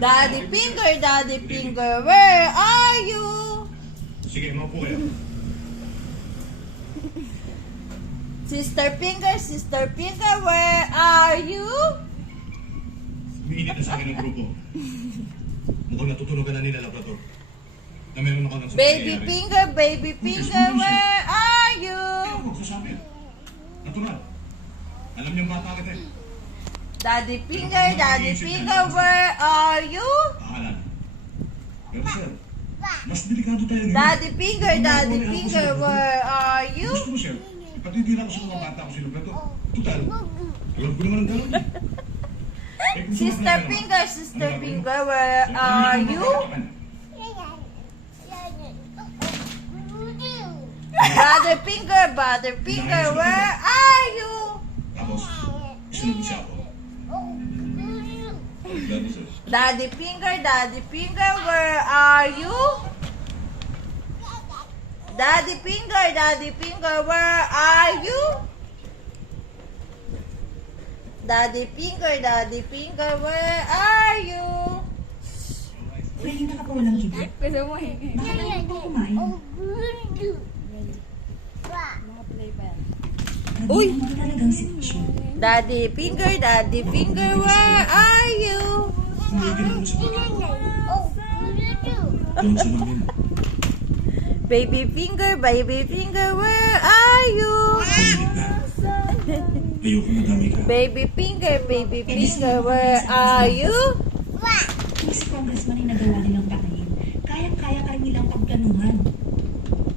Daddy Finger, where are you? Sige, maupo kayo. Sister Finger, where are you? Umiinit na sa akin ang grupo. Mukhang natutunog ka na nila, Labrador. Na meron ako ng Baby Finger, where are you? Ayaw ko sasabi. Natural. Alam niyong bata kita eh. Daddy Finger, where are you? Paalan. Pero sir, mas delikado tayo ngayon. Daddy Finger, where are you? Gusto mo sir, ipatitira ko sa mga bata ko si Labrador. Tutal, alam ko naman ang gano'n eh. Sister Finger, where are you? Brother Finger, where are you? Tapos, isunod mo siya ako. Gano'n sir. Daddy Finger, where are you? Daddy Finger, where are you? Daddy Finger, where are you? Pwede na ka pa walang higa. Gusto mo hingi. Bakit ayaw mo kumain? Mga play pa yan. Uy! Ano ba talagang sitwasyon? Daddy Finger, where are you? Hindi ganun mo sa bata ko. Doon sa namin. Baby Finger, where are you? Mahilig na. Ayoko na dami ka. Baby Finger, where are you? Kung si Congressman ay nagawa nilang patayin, kayang-kaya ka rin nilang pagganuhan.